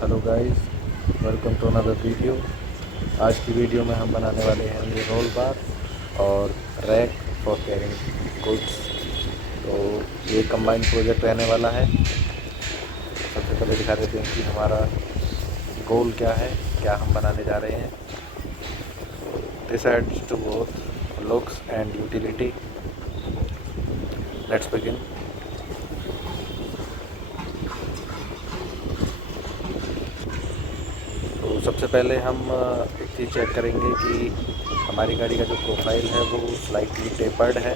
Hello guys, welcome to another video. आज की video में हम बनाने वाले हैं ये रोल बार और रैक फॉर कैरिंग गुड्स। तो ये कंबाइंड प्रोजेक्ट रहने वाला है। सबसे पहले दिखा देते हैं कि हमारा गोल क्या है, क्या हम बनाने जा रहे हैं। This adds to both looks and utility. Let's begin. तो सबसे पहले हम एक चीज़ चेक करेंगे कि हमारी गाड़ी का जो प्रोफाइल है वो स्लाइटली टेपर्ड है,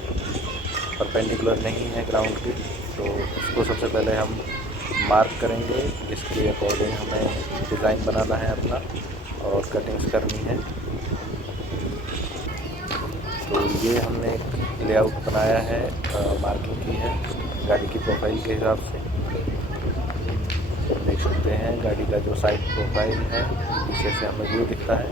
परपेंडिकुलर नहीं है ग्राउंड की। तो उसको सबसे पहले हम मार्क करेंगे, जिसके अकॉर्डिंग हमें डिज़ाइन बनाना है अपना और कटिंग्स करनी है। तो ये हमने एक लेआउट बनाया है, मार्किंग की है गाड़ी की प्रोफाइल के हिसाब से। देख सकते हैं गाड़ी का जो साइड प्रोफाइल है पीछे से हमें व्यू दिखता है।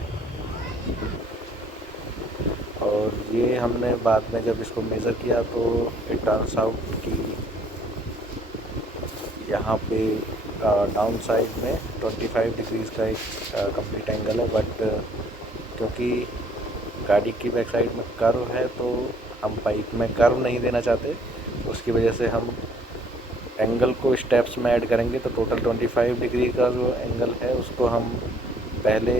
और ये हमने बाद में जब इसको मेज़र किया तो इट टर्न्स आउट कि यहाँ पे डाउन साइड में 25 डिग्रीज़ का एक कंप्लीट एंगल है। बट क्योंकि गाड़ी की बैक साइड में कर्व है तो हम पाइप में कर्व नहीं देना चाहते, उसकी वजह से हम एंगल को स्टेप्स में ऐड करेंगे। तो टोटल 25 डिग्री का जो एंगल है उसको हम पहले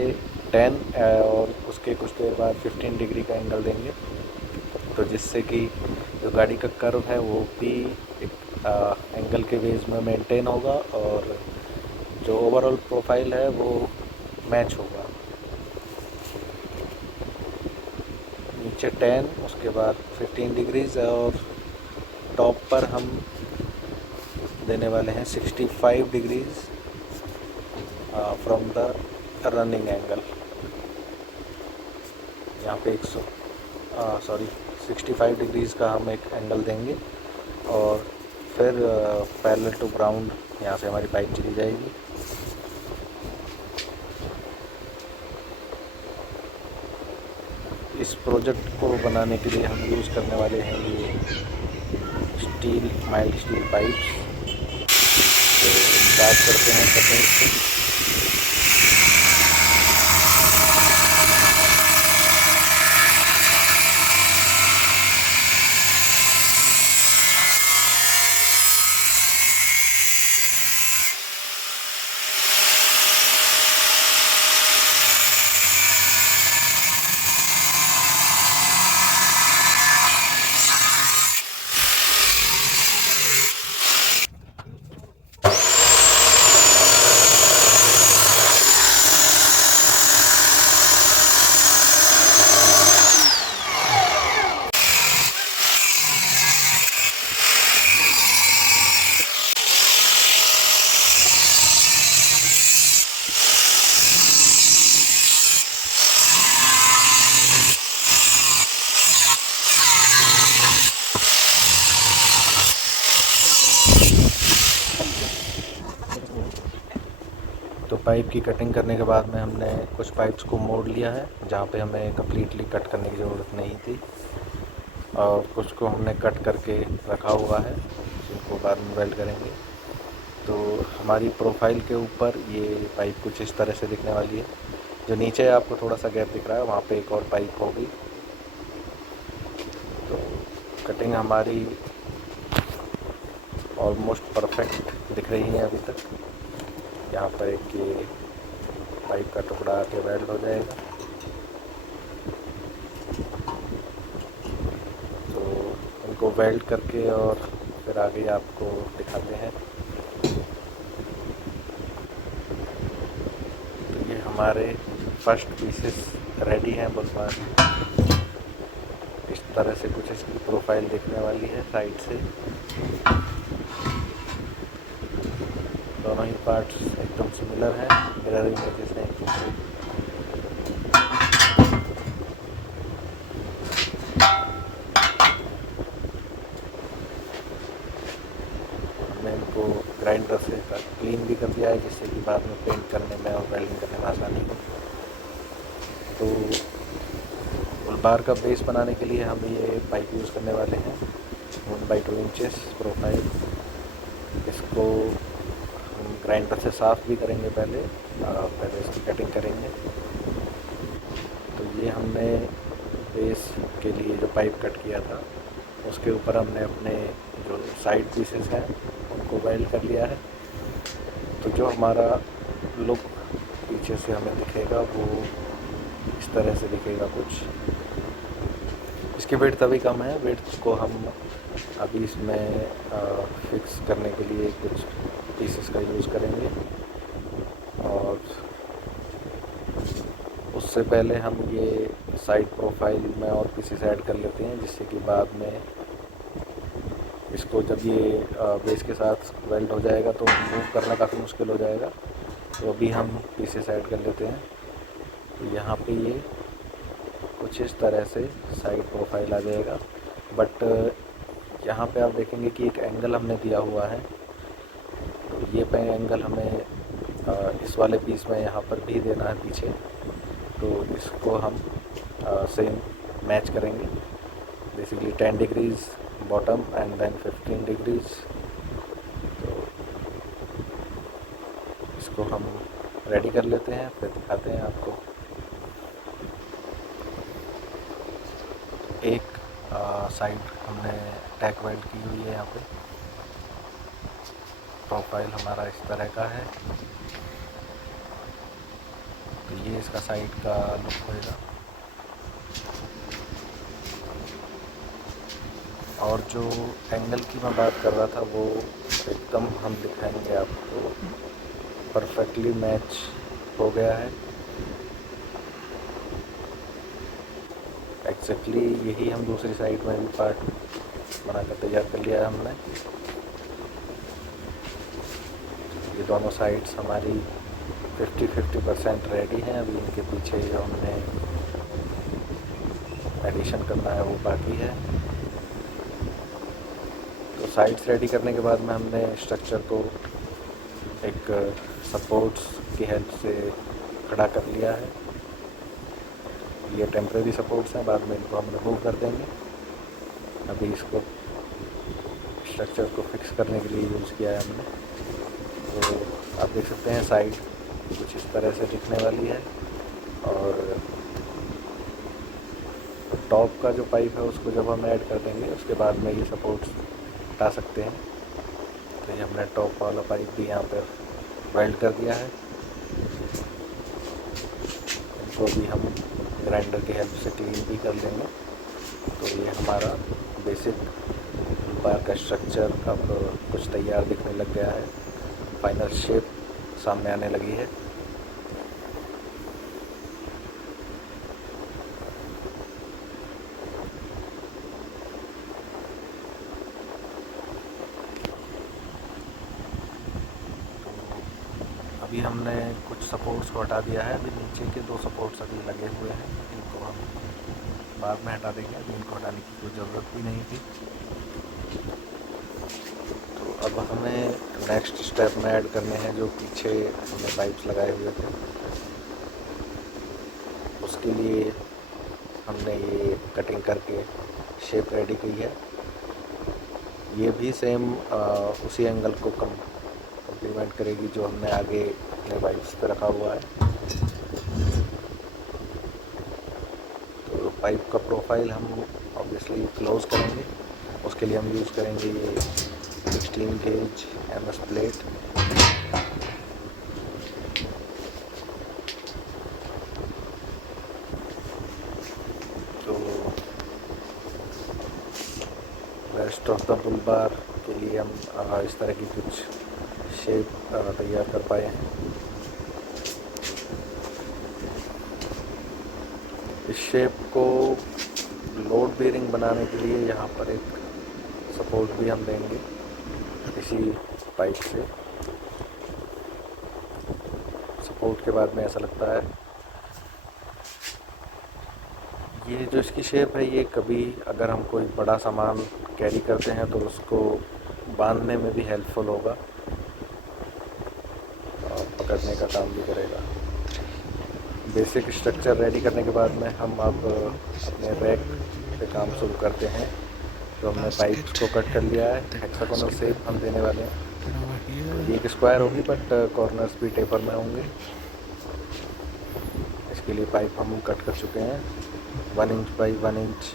10 और उसके कुछ देर बाद 15 डिग्री का एंगल देंगे, तो जिससे कि जो गाड़ी का कर्व है वो भी एक एंगल के बेस में मेंटेन होगा और जो ओवरऑल प्रोफाइल है वो मैच होगा। नीचे 10, उसके बाद 15 डिग्रीज और टॉप पर हम देने वाले हैं 65 degrees from the running angle. यहाँ पे 65 डिग्रीज़ का हम एक एंगल देंगे और फिर पैरेलल टू ग्राउंड यहाँ से हमारी पाइप चली जाएगी। इस प्रोजेक्ट को बनाने के लिए हम यूज़ करने वाले हैं ये स्टील, माइल्ड स्टील पाइप्स। तो स्टार्ट करते हैं कटिंग से। तो पाइप की कटिंग करने के बाद में हमने कुछ पाइप्स को मोड़ लिया है जहाँ पे हमें कम्प्लीटली कट करने की ज़रूरत नहीं थी, और कुछ को हमने कट करके रखा हुआ है जिनको बाद में वेल्ड करेंगे। तो हमारी प्रोफाइल के ऊपर ये पाइप कुछ इस तरह से दिखने वाली है। जो नीचे आपको थोड़ा सा गैप दिख रहा है वहाँ पे एक और पाइप होगी। तो कटिंग हमारी ऑलमोस्ट परफेक्ट दिख रही है अभी तक। यहाँ पर एक ये पाइप का टुकड़ा आके वेल्ड हो जाएगा। तो इनको वेल्ड करके और फिर आगे आपको दिखाते हैं। तो ये हमारे फर्स्ट पीसेस रेडी हैं बुलवार। इस तरह से कुछ इसकी प्रोफाइल दिखने वाली है साइड से। दोनों ही पार्ट्स एकदम सिमिलर हैं, मिररिंग वजह से एक दूसरे। हमने इनको ग्राइंडर से क्लीन भी कर दिया है जिससे कि बाद में पेंट करने में और वेल्डिंग करने में आसानी हो। तो बार का बेस बनाने के लिए हम ये पाइप यूज़ करने वाले हैं 1/2 इंचेस प्रोफाइल। इसको हम ग्राइंडर से साफ़ भी करेंगे पहले इसकी कटिंग करेंगे। तो ये हमने बेस के लिए जो पाइप कट किया था उसके ऊपर हमने अपने जो साइड पीसेस हैं उनको वेल्ड कर लिया है। तो जो हमारा लुक पीछे से हमें दिखेगा वो इस तरह से दिखेगा कुछ। इसकी विड्थ अभी कम है, विड्थ को हम अभी इसमें फिक्स करने के लिए कुछ पीसेस का यूज़ करेंगे। और उससे पहले हम ये साइड प्रोफाइल में और पीसेस ऐड कर लेते हैं, जिससे कि बाद में इसको जब ये बेस के साथ वेल्ड हो जाएगा तो मूव करना काफ़ी मुश्किल हो जाएगा। तो अभी हम पीसेस ऐड कर लेते हैं। तो यहाँ पे ये कुछ इस तरह से साइड प्रोफाइल आ जाएगा। बट यहाँ पे आप देखेंगे कि एक एंगल हमने दिया हुआ है। तो ये एंगल हमें इस वाले पीस में यहाँ पर भी देना है पीछे। तो इसको हम सेम मैच करेंगे, basically 10 degrees bottom and then 15 degrees. तो इसको हम रेडी कर लेते हैं, फिर दिखाते हैं आपको। एक साइड हमने टैक वेल्ड की हुई है। यहाँ पे प्रोफाइल हमारा इस तरह का है। तो ये इसका साइड का लुक होएगा। और जो एंगल की मैं बात कर रहा था वो एकदम हम दिखाएंगे आपको, परफेक्टली मैच हो गया है। एक्जैक्टली यही हम दूसरी साइड में भी पार्ट बनाकर तैयार कर लिया है हमने। ये दोनों साइड्स हमारी 50-50% रेडी हैं। अभी इनके पीछे जो हमने एडिशन करना है वो बाकी है। तो साइड्स रेडी करने के बाद में हमने स्ट्रक्चर को एक सपोर्ट्स की हेल्प से खड़ा कर लिया है। ये टेम्परेरी सपोर्ट्स हैं, बाद में इनको हम रिमूव कर देंगे। अभी इसको स्ट्रक्चर को फिक्स करने के लिए यूज़ किया है हमने। तो आप देख सकते हैं साइड कुछ इस तरह से दिखने वाली है। और टॉप का जो पाइप है उसको जब हम ऐड कर देंगे उसके बाद में ये सपोर्ट्स हटा सकते हैं। तो ये हमने टॉप वाला पाइप भी यहाँ पर वेल्ड कर दिया है। इनको भी हम ग्राइंडर की हेल्प से क्लीन भी कर लेंगे। तो ये हमारा बेसिक बार का स्ट्रक्चर अब कुछ तैयार दिखने लग गया है। फाइनल शेप सामने आने लगी है। अभी हमने कुछ सपोर्ट्स को हटा दिया है। अभी नीचे के 2 सपोर्ट्स अभी लगे हुए हैं, इनको हम बाद में हटा देंगे। अभी इनको हटाने की कोई ज़रूरत भी नहीं थी। तो अब हमें नेक्स्ट स्टेप में ऐड करने हैं जो पीछे हमने पाइप्स लगाए हुए थे। उसके लिए हमने ये कटिंग करके शेप रेडी की है। ये भी सेम उसी एंगल को कम्प्लीमेंट करेगी जो हमने आगे अपने पाइप्स पे रखा हुआ है। तो पाइप का प्रोफाइल हम ऑब्वियसली क्लोज करेंगे। उसके लिए हम यूज़ करेंगे ये 16 गेज MS प्लेट। तो रेस्ट ऑफ द बुल बार के लिए हम इस तरह की कुछ शेप तैयार कर पाए हैं। इस शेप को लोड बेयरिंग बनाने के लिए यहाँ पर एक सपोर्ट भी हम देंगे इसी पाइप से। सपोर्ट के बाद में ऐसा लगता है ये जो इसकी शेप है ये कभी अगर हम कोई बड़ा सामान कैरी करते हैं तो उसको बांधने में भी हेल्पफुल होगा और पकड़ने का काम भी करेगा। बेसिक स्ट्रक्चर रेडी करने के बाद में हम अब अपने रैक पे काम शुरू करते हैं। तो हमने पाइप को कट कर लिया है, हेक्सागोनल शेप हम देने वाले हैं। एक स्क्वायर होगी बट कॉर्नर्स भी टेपर में होंगे। इसके लिए पाइप हम कट कर चुके हैं। 1 inch by 1 inch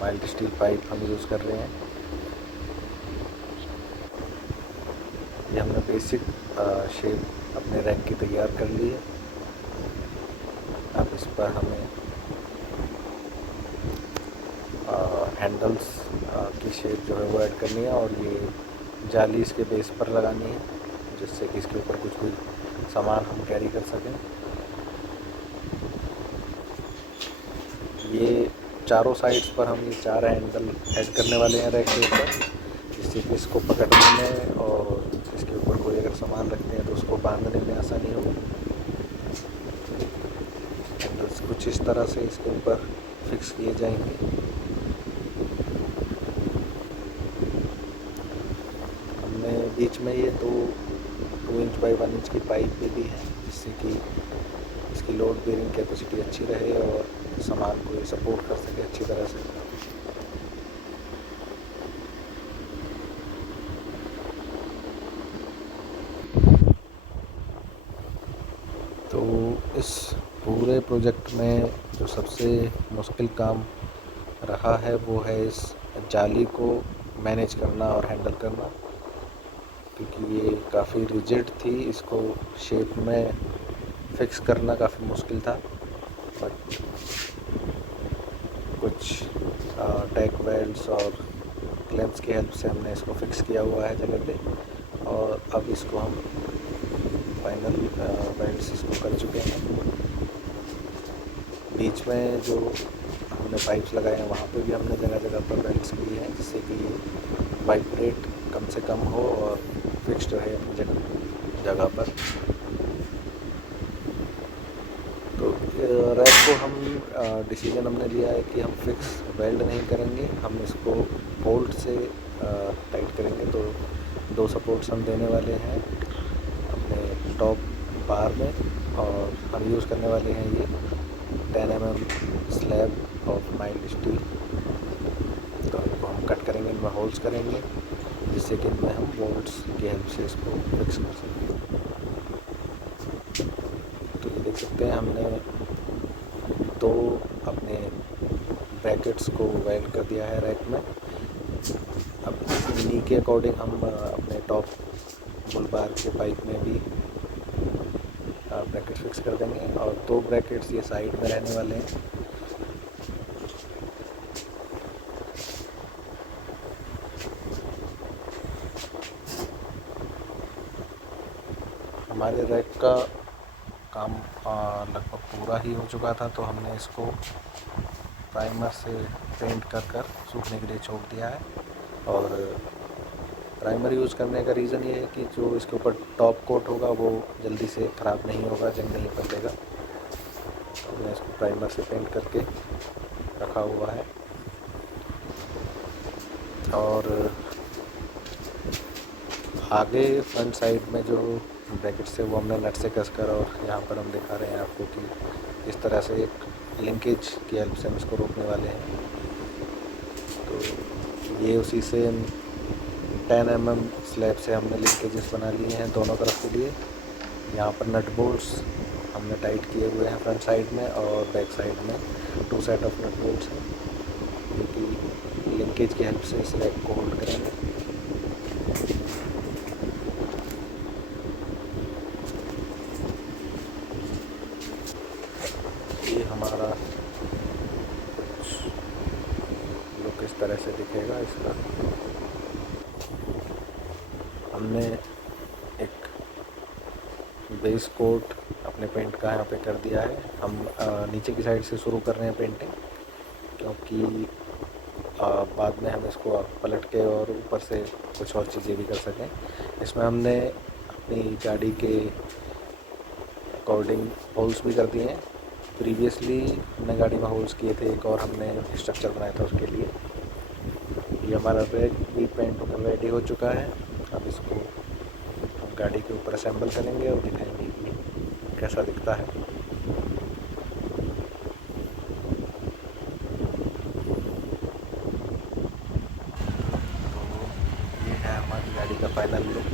mild steel pipe हम यूज़ कर रहे हैं। ये हमने बेसिक शेप अपने रैक की तैयार कर ली है। अब इस पर हमें हैंडल्स की शेप जो है वो ऐड करनी है और ये जाली इसके बेस पर लगानी है, जिससे कि इसके ऊपर कुछ भी सामान हम कैरी कर सकें। ये चारों साइड्स पर हम ये 4 हैंडल ऐड करने वाले हैं रैक के ऊपर, जिससे कि इसको पकड़ने में और इसके ऊपर कोई अगर सामान रखते हैं तो उसको बांधने में आसानी हो। हैंडल्स कुछ इस तरह से इसके ऊपर फिक्स किए जाएंगे। हमने बीच में ये 2 इंच बाई 1 इंच की पाइप भी दी है, जिससे कि इसकी लोड बेयरिंग कैपेसिटी अच्छी रहे और सामान को सपोर्ट कर सके अच्छी तरह से। तो इस पूरे प्रोजेक्ट में जो सबसे मुश्किल काम रहा है वो है इस जाली को मैनेज करना और हैंडल करना, क्योंकि ये काफ़ी रिजिड थी। इसको शेप में फिक्स करना काफ़ी मुश्किल था, बट कुछ टैक वेल्ड्स और क्लैंप्स की हेल्प से हमने इसको फिक्स किया हुआ है जगह पे। और अब इसको हम फाइनल वेल्ड्स इसको कर चुके हैं। बीच में जो हमने पाइप्स लगाए हैं वहाँ पे भी हमने जगह जगह पर वेल्ड्स किए हैं, जिससे कि ये वाइब्रेट कम से कम हो और फिक्स्ड रहे अपनी जगह पर। तो रैक को हम डिसीजन हमने लिया है कि हम फिक्स वेल्ड नहीं करेंगे, हम इसको बोल्ट से टाइट करेंगे। तो 2 सपोर्ट्स हम देने वाले हैं अपने टॉप बार में, और हम यूज़ करने वाले हैं ये 10 mm slab of mild steel. तो इनको हम कट करेंगे, इनमें होल्स करेंगे, जिससे कि इनमें हम बोल्ट्स की हेल्प से इसको फिक्स कर सकें। तो ये देख सकते हैं हमने 2 अपने ब्रैकेट्स को वेल्ड कर दिया है रैक में। अब नी के अकॉर्डिंग हम अपने टॉप बुल बार के पाइप में भी ब्रैकेट फिक्स कर देंगे, और 2 ब्रैकेट्स ये साइड में रहने वाले हैं। हमारे रैक का काम लगभग पूरा ही हो चुका था, तो हमने इसको प्राइमर से पेंट कर सूखने के लिए छोड़ दिया है। और प्राइमर यूज़ करने का रीज़न ये है कि जो इसके ऊपर टॉप कोट होगा वो जल्दी से ख़राब नहीं होगा, जंग नहीं पड़ेगा। तो हमने इसको प्राइमर से पेंट करके रखा हुआ है। और आगे फ्रंट साइड में जो ब्रैकेट्स है वो हमने नट से कसकर, और यहाँ पर हम दिखा रहे हैं आपको कि इस तरह से एक लिंकेज की हेल्प से हम इसको रोकने वाले हैं। तो ये उसी से 10 mm स्लैब से हमने लिंकेजेस बना लिए हैं दोनों तरफ के लिए। यहाँ पर नट बोल्ट्स हमने टाइट किए हुए हैं फ्रंट साइड में, और बैक साइड में 2 सेट ऑफ नट बोल्ट्स हैं, जो कि लिंकेज की हेल्प से इस रैक को होल्ड करेंगे। ये हमारा कुछ लुक इस तरह से दिखेगा इसका। हमने एक बेस कोट अपने पेंट का यहाँ पे कर दिया है। हम नीचे की साइड से शुरू कर रहे हैं पेंटिंग, क्योंकि बाद में हम इसको पलट के और ऊपर से कुछ और चीज़ें भी कर सकें। इसमें हमने अपनी गाड़ी के अकॉर्डिंग होल्स भी कर दिए हैं। प्रीवियसली हमने गाड़ी में होल्स किए थे, एक और हमने स्ट्रक्चर बनाया था उसके लिए। ये हमारा रैक भी पेंट होकर रेडी हो चुका है। अब इसको हम गाड़ी के ऊपर असेंबल करेंगे और दिखाएंगे कि कैसा दिखता है। तो ये है हमारी गाड़ी का फाइनल लुक।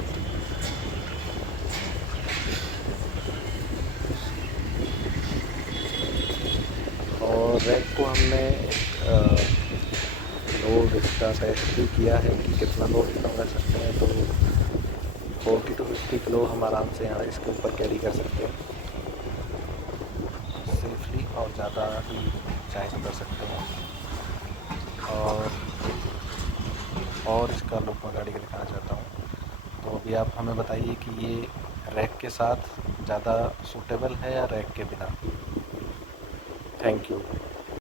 और रैक को हमने लोड इसका टेस्ट भी किया है कि कितना लोड इसमें कर सकते हैं। तो 40 to 50 किलो हम आराम से यहाँ इसके ऊपर कैरी कर सकते हैं सेफली, और ज़्यादा भी चाहे तो कर सकते हैं। और इसका लुक मैं गाड़ी का दिखाना चाहता हूँ। तो अभी आप हमें बताइए कि ये रैक के साथ ज़्यादा सूटेबल है या रैक के बिना। Thank you.